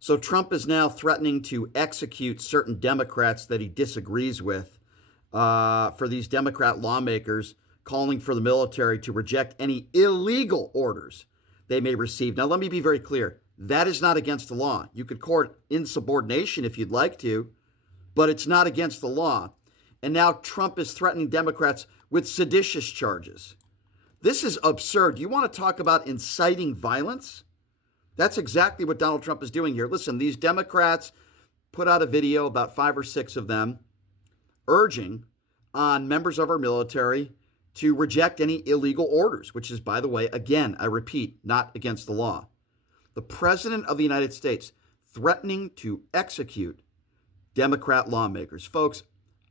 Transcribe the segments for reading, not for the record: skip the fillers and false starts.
So Trump is now threatening to execute certain Democrats that he disagrees with for these Democrat lawmakers, calling for the military to reject any illegal orders they may receive. Now, let me be very clear. That is not against the law. You could court insubordination if you'd like to, but it's not against the law. And now Trump is threatening Democrats with seditious charges. This is absurd. You want to talk about inciting violence? That's exactly what Donald Trump is doing here. Listen, these Democrats put out a video, about 5 or 6 of them, urging on members of our military to reject any illegal orders, which is, by the way, again, I repeat, not against the law. The President of the United States threatening to execute Democrat lawmakers. Folks,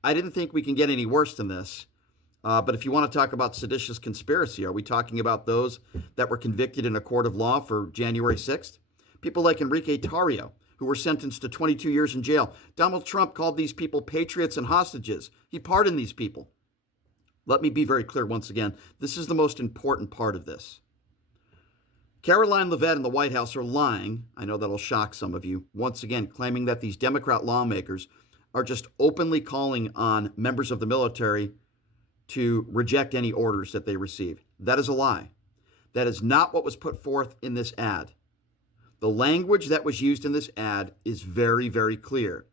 I didn't think we can get any worse than this. But if you want to talk about seditious conspiracy, are we talking about those that were convicted in a court of law for January 6th? People like Enrique Tarrio, who were sentenced to 22 years in jail. Donald Trump called these people patriots and hostages. He pardoned these people. Let me be very clear once again. This is the most important part of this. Caroline Leavitt and the White House are lying. I know that'll shock some of you. Once again, claiming that these Democrat lawmakers are just openly calling on members of the military to reject any orders that they receive. That is a lie. That is not what was put forth in this ad. The language that was used in this ad is very, very clear.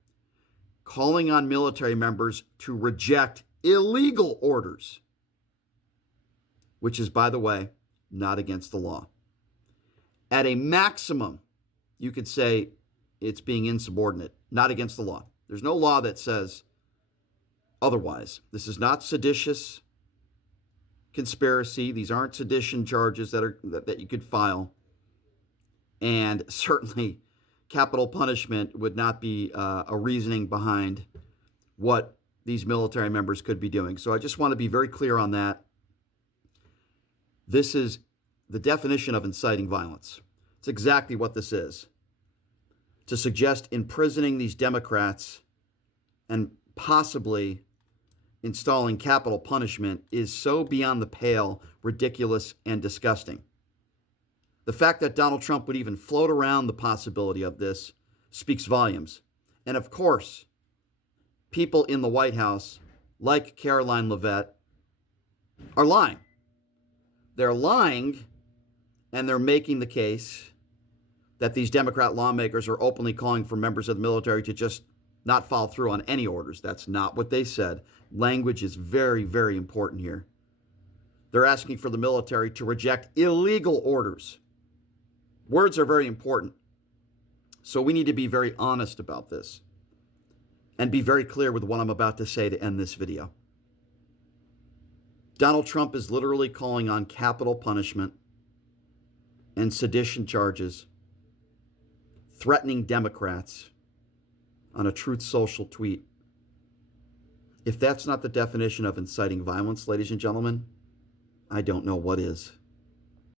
Calling on military members to reject illegal orders, which is, by the way, not against the law. At a maximum, you could say it's being insubordinate, not against the law. There's no law that says otherwise. This is not seditious conspiracy. These aren't sedition charges that you could file. And certainly capital punishment would not be a reasoning behind what these military members could be doing. So I just want to be very clear on that. This is the definition of inciting violence. It's exactly what this is. To suggest imprisoning these Democrats and possibly installing capital punishment is so beyond the pale, ridiculous, and disgusting. The fact that Donald Trump would even float around the possibility of this speaks volumes. And of course, people in the White House, like Caroline Leavitt, are lying. They're lying, and they're making the case that these Democrat lawmakers are openly calling for members of the military to just not follow through on any orders. That's not what they said. Language is very, very important here. They're asking for the military to reject illegal orders. Words are very important. So we need to be very honest about this and be very clear with what I'm about to say to end this video. Donald Trump is literally calling on capital punishment and sedition charges, threatening Democrats on a Truth Social tweet. If that's not the definition of inciting violence, ladies and gentlemen, I don't know what is.